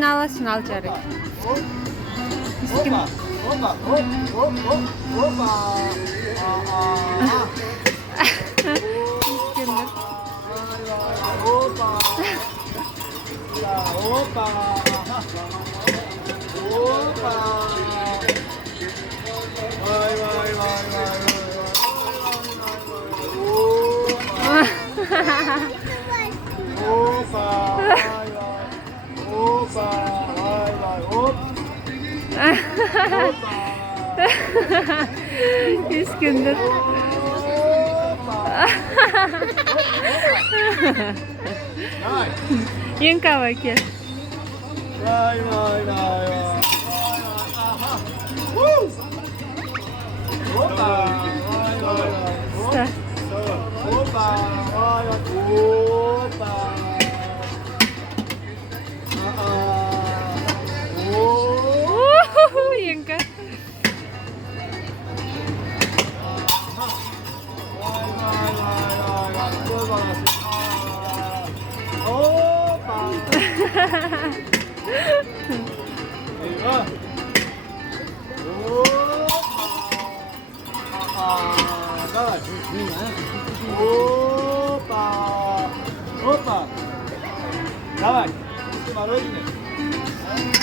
Alasın alacak. Opa, opa, hop, hop, hop, opa. İskender. Opa. Ya, opa. Opa. Vay vay vay vay vay. Opa. Vay vay. Opa. Vay vay. Hop. İskender. Yang kawak ya. Vay vay vay vay. Aha. Woo! Opa. Vay vay vay. Sağ. Opa. Vay vay. Opa. Yang ka. Opa! Давай! Мороженое!